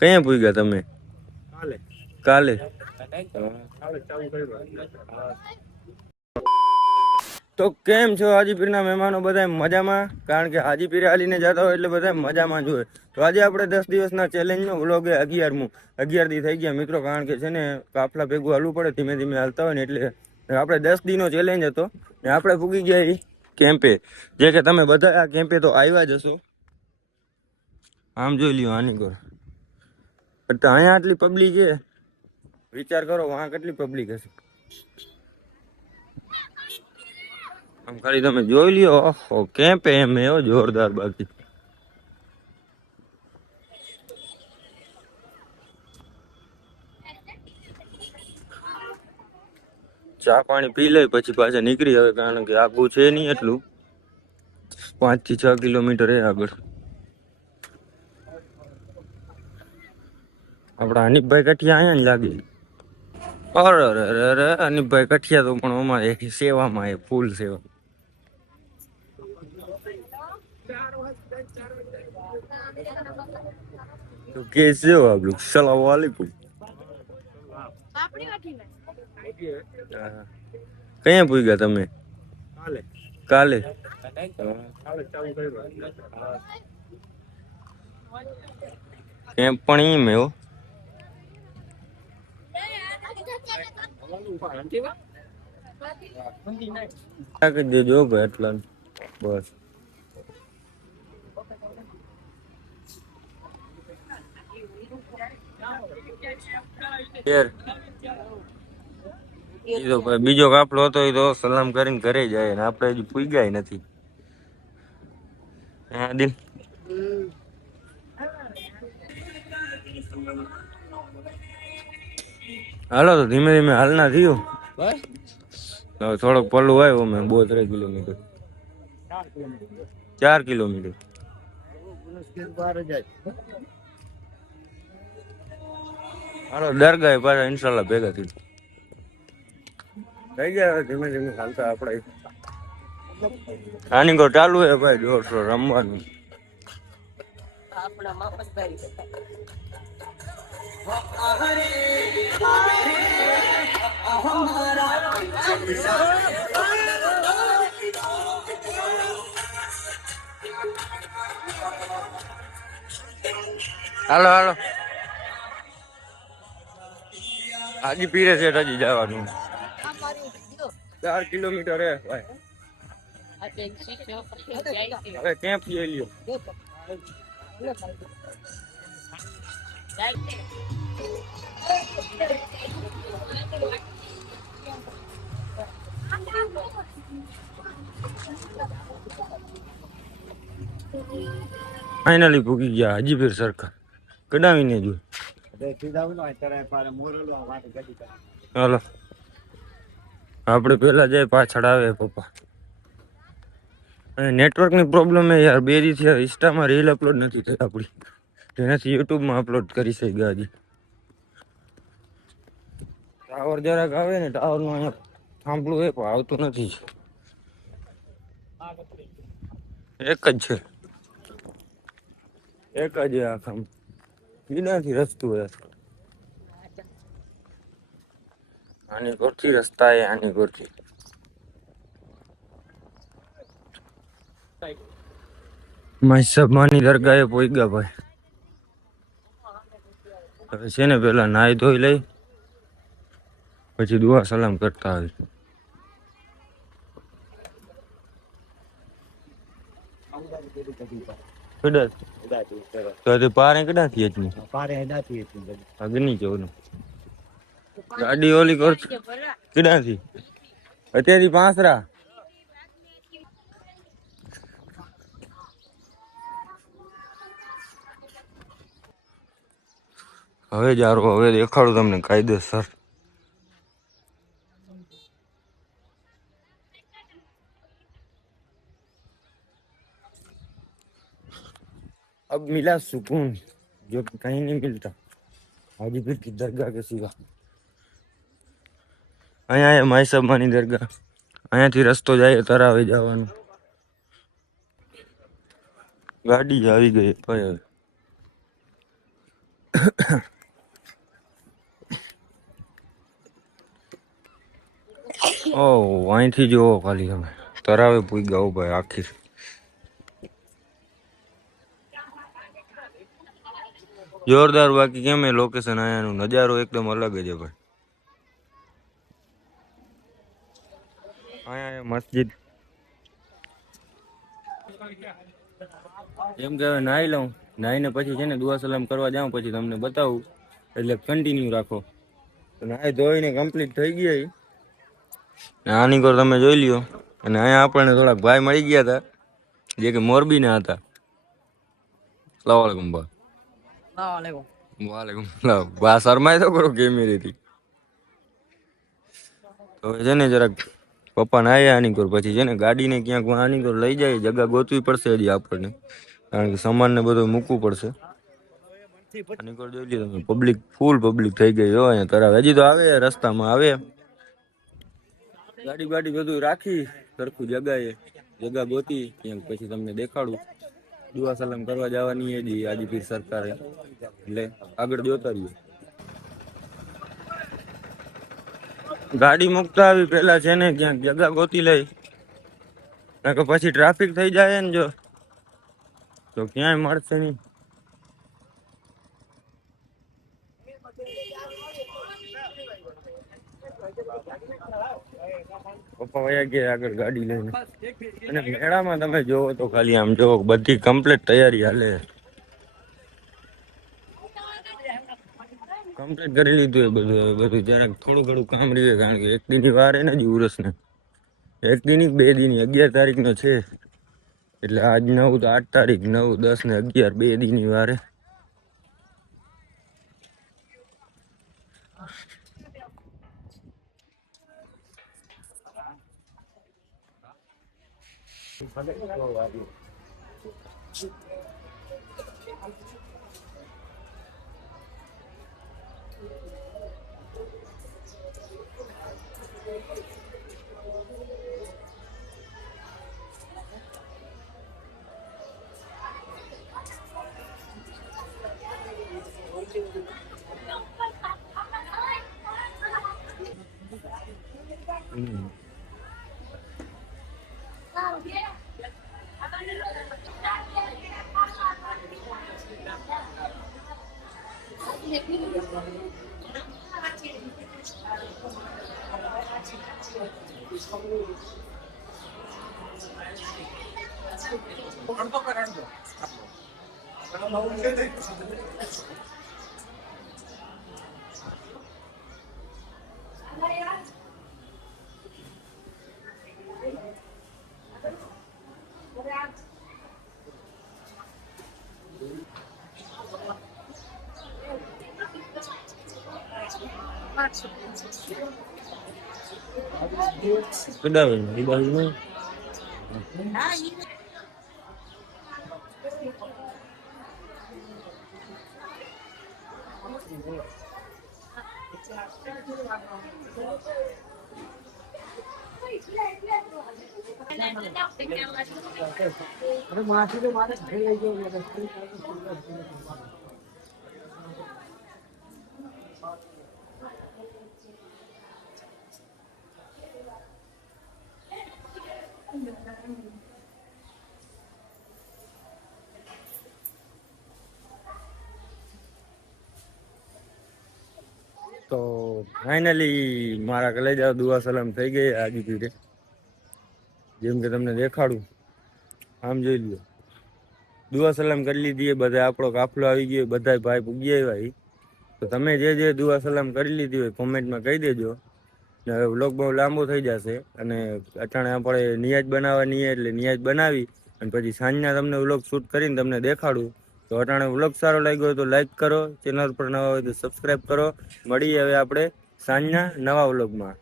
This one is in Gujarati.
કયા પૂગ્યા તમે? કાલે તો કેમ છો હાજીપીરના મહેમાનો? બધા મજામાં? કારણ કે હાજીપીર હાલીને જતા હોય એટલે બધા મજામાં જ હોય. તો આજે આપણે 10 દિવસના ચેલેન્જનો વ્લોગ 11 દી થઈ ગયા મિત્રો. કારણ કે છે ને કાફલા ભેગું હાલવું પડે, ધીમે ધીમે હાલતા હોય ને, એટલે આપણે 10 દીનો ચેલેન્જ હતો ને આપણે પૂગી ગયા કેમ્પે. જે કે તમે બધા આ કેમ્પે તો આવ્યા જ હશો. આમ જોઈ લ્યો આની કોર. અહીંયા આટલી પબ્લિક છે, વિચાર કરો વहाँ કેટલી પબ્લિક હશે. આમ ખાલી તમે જોઈ લ્યો. ઓહો, કેમ્પે એમ એવો જોરદાર. બાકી ચા પાણી પી લઈ પછી પાછા નીકળી હવે, કારણ કે આગું છે નહીં એટલું, 5 થી 6 કિલોમીટર એ આગળ. આપડા અનિપભાઈ કઠિયા અહીંયા જ લાગે. અરે અરે અરે અનિપભાઈ કઠિયા તો પણ અમારે સેવામાં એ ફૂલ સેવા. તો કેસે હો આપ લોગ? સલામ વાલેકુમ. કયા પૂગ્યા તમે? કાલે કેમ પણ એમ એવો દેજો ભાઈ એટલા બસ. બીજો કાફલો હતો એ તો સલામ કરીને ઘરે જાય ને આપણે હજી પૂગ્યા નથી. હા દિલ હાલો તો ધીમે ધીમે હાલના થયું. થોડોક પલ્લું આવ્યો મેં 32 કિલોમીટર 4 કિલોમીટર. હાલો દરગાહ પાછા ઇન્શાલ્લાહ ભેગા થઈ ગયા. ધીમે ધીમે હાલતા આપણે આની કો ચાલુ હે ભાઈ, જોર રમવાનું. હાલો હાલો હાજી પીરે છે હજી જવાનું. 4 કિલોમીટર હે ભાઈ. હવે કેમ્પ લઈ લ્યો. ફાઇનલી ભૂગી ગયા હાજીપીર સરકાર. કડાવીને જો હાલો આપણે પેલા જાય પાછળ આવે પપ્પા. નેટવર્કની પ્રોબ્લેમ હે યાર. 2 દિવસથી ઇન્સ્ટામાં રીલ અપલોડ નથી થઈ આપણી, જેનાથી યુટ્યુબમાં અપલોડ કરી શક્યા હજી. ટાવર જરાક આવે ને, ટાવરનું અહીંયા થાંભલું એ પણ આવતું નથી. એક જ છે, એક જ આ કામ બીનાથી રસ્તું હે. આની કોરથી રસ્તા એ આની કોરથી માની દરગાહે પોઈગા ભાઈ. હવે છે ને પેલા નાઈ ધોઈ લઈ પછી દુઆ સલામ કરતા આવી. તો પારે કડાથી હતી અગ્નિ ચોનું ગાડી ઓલી કર કડાથી અત્યારથી પાંસરા. હવે જારો હવે દેખાડું તમને કાયદેસર. अब मिला सुकून जो कि कहीं नहीं मिलता हाजीपीर की दरगाह के सिवा. અહીંયા માયસબમાની દરગાહ, અહીંયાથી રસ્તો જાય તરાવે જવાનો. ગાડી આવી ગઈ ભાઈ હવે. ઓહ, અહીંથી જોવો ખાલી તમે તરાવે પૂગ્યા હો ભાઈ આખી. જોરદાર. બાકી કેમ એ લોકેશન અહીંયાનો નજારો એકદમ અલગ જ છે ભાઈ. અહીંયા મસ્જિદ એમ કે હવે નાહી લઉં, નાહીને પછી છે ને દુઆ સલામ કરવા જાઉં, પછી તમને બતાવું, એટલે કન્ટિન્યુ રાખો. નાહી ધોઈને કમ્પ્લીટ થઈ ગયા. આની કોર તમે જોઈ લ્યો. અને અહીંયા આપણને થોડાક ભાઈ મળી ગયા હતા જે કે મોરબીના હતા. સલામ વાલેકુમ બા. વાલેકુમ સલામ. બા શરમાય તો કરો કેમેરેથી. તો છે ને જરાક પપ્પા ને આયા આની કોર, પછી છે ને ગાડીને ક્યાંક આની કોર લઈ જાય, જગ્યા ગોતવી પડશે હજી આપણને, કારણ કે સામાન ને બધું મૂકવું પડશે. આની કોર જોઈ લ્યો તમે, પબ્લિક ફૂલ પબ્લિક થઈ ગઈ હોય અહીંયા તરાવ. હજી તો આવે રસ્તામાં આવે, ગાડી બાડી બધું રાખી સરખું જગા ગોતી ક્યાંક, પછી તમને દેખાડું. દુઆ સલામ કરવા જવાની હજી હાજીપીર સરકારે, એટલે આગળ જોતા રહીએ. ગાડી મુકતા આવી પેલા છે ને ક્યાંક જગા ગોતી લઈ, કે પછી ટ્રાફિક થઈ જાય ને જો તો ક્યાંય મળશે નહીં. પપ્પા વયા ગયા આગળ ગાડી લઈને. અને મેળામાં તમે જોવો તો ખાલી આમ જોવો, બધી કમ્પ્લીટ તૈયારી હાલે, કમ્પ્લીટ કરી લીધું એ બધું. જરાક થોડું ઘણું કામ રહીએ, કારણ કે એક દીની વાર હે ને જ ઉરસ ને, એક દીની 2 દીની 11 તારીખનો છે, એટલે આજ 9 તો 8 તારીખ, 9, 10 ને 11 2 દીની વાર હે. તો ફાઇનલી મારા કલેજા દુઆ સલામ થઈ ગઈ આજે પીરે, જેમ કે તમને દેખાડું. આમ જોઈ લ્યો, દુઆ સલામ કરી લીધી, બધા આપણો કાફલો આવી ગયો, બધા ભાઈ પૂગી આવ્યા. તો તમે જે દુઆ સલામ કરી લીધી હોય કોમેન્ટમાં કહી દેજો. હવે વ્લોગ બહુ લાંબો થઈ જશે, અને અટાણે આપણે નિયાજ બનાવવાની, એટલે નિયાજ બનાવી અને પછી સાંજના તમને વ્લોગ શૂટ કરીને તમને દેખાડું. તો અટાણે વ્લોગ સારો લાગ્યો હોય તો લાઈક કરો, ચેનલ પર નવા હોય તો સબસ્ક્રાઈબ કરો. મળીએ હવે આપણે સાંજના નવા વ્લોગમાં.